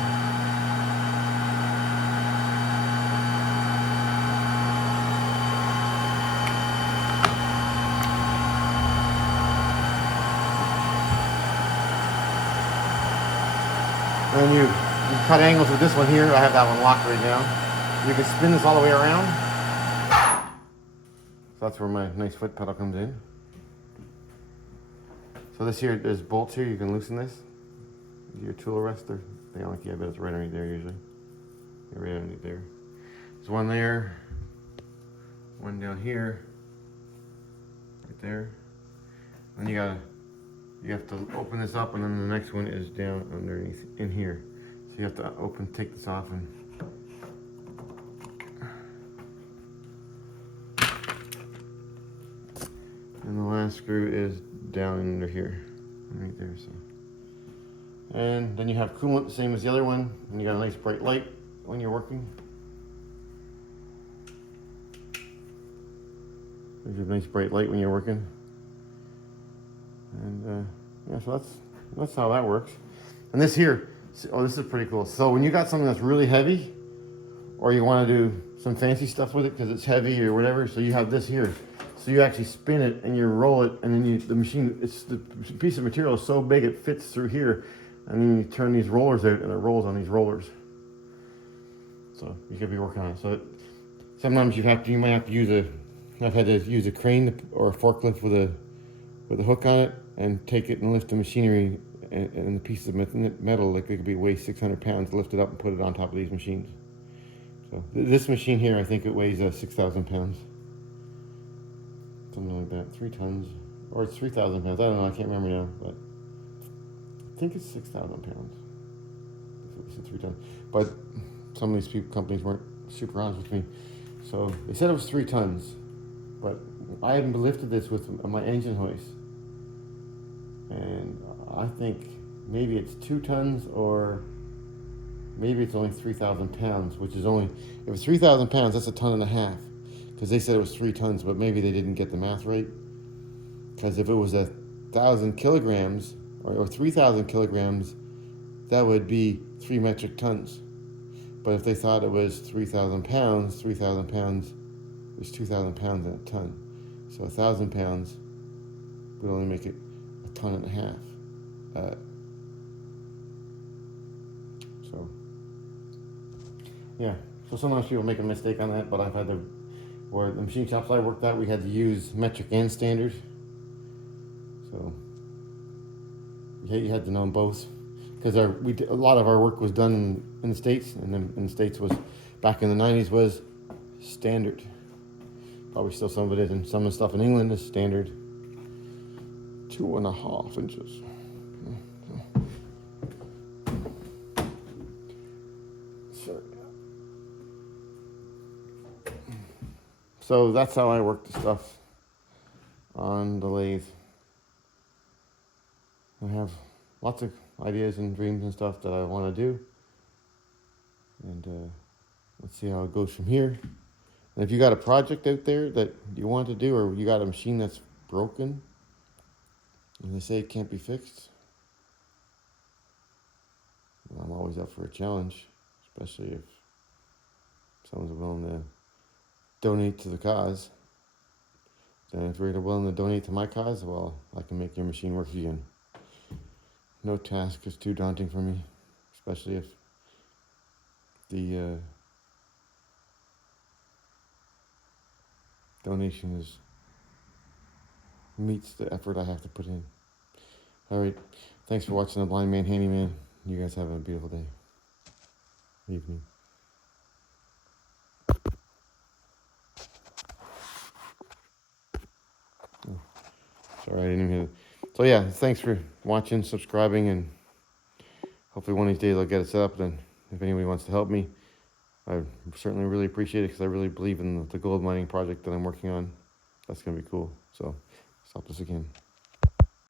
And you cut angles with this one here. I have that one locked right now. You can spin this all the way around. So that's where my nice foot pedal comes in. So this here, there's bolts here. You can loosen this. Your tool arrestor. They don't like, yeah, but it's right underneath there usually. Yeah, right underneath there. There's one there. One down here. Right there. And you have to open this up, and then the next one is down underneath in here. So you have to take this off and the last screw is down under here, right there. So, and then you have coolant, same as the other one, and you got a nice bright light when you're working. There's a nice bright light when you're working. And yeah, so that's how that works. And this here, oh, this is pretty cool. So when you got something that's really heavy, or you want to do some fancy stuff with it because it's heavy or whatever, so you have this here. So you actually spin it and you roll it, and then the machine, the piece of material is so big it fits through here, and then you turn these rollers out and it rolls on these rollers. So you could be working on it. So sometimes you might have to use I've had to use a crane or a forklift with a hook on it and take it and lift the machinery and the pieces of metal, like it could weigh 600 pounds, lift it up and put it on top of these machines. So this machine here, I think it weighs 6,000 pounds. Something like that, 3 tons, or it's 3,000 pounds. I don't know, I can't remember now, but I think it's 6,000 pounds. It's 3 tons. But some of these companies weren't super honest with me. So they said it was 3 tons, but I hadn't lifted this with my engine hoist. And I think maybe it's 2 tons, or maybe it's only 3,000 pounds, which is only, if it's 3,000 pounds, that's 1.5 tons. Because they said it was 3 tons, but maybe they didn't get the math right. Because if it was 1,000 kilograms or 3,000 kilograms, that would be 3 metric tons. But if they thought it was 3,000 pounds is 2,000 pounds in a ton. So 1,000 pounds would only make it 1.5 tons. So yeah. So sometimes people make a mistake on that, but I've had to. Where the machine shops I worked at, we had to use metric and standard. So yeah, you had to know both, because a lot of our work was done in the States, and then in the States was, back in the 90s, was standard. Probably still some of it is, and some of the stuff in England is standard. 2.5 inches. So that's how I work the stuff on the lathe. I have lots of ideas and dreams and stuff that I want to do. And let's see how it goes from here. And if you got a project out there that you want to do, or you got a machine that's broken and they say it can't be fixed, well, I'm always up for a challenge, especially if someone's willing to donate to the cause. Then if you're willing to donate to my cause, well, I can make your machine work again. No task is too daunting for me, especially if the donation meets the effort I have to put in. All right, thanks for watching The Blind Man Handyman. You guys have a beautiful day, evening. Oh, sorry, I didn't even hear that. So yeah, thanks for watching, subscribing, and hopefully one of these days I'll get it set up. Then if anybody wants to help me, I certainly really appreciate it, because I really believe in the gold mining project that I'm working on. That's going to be cool. So, stop this again.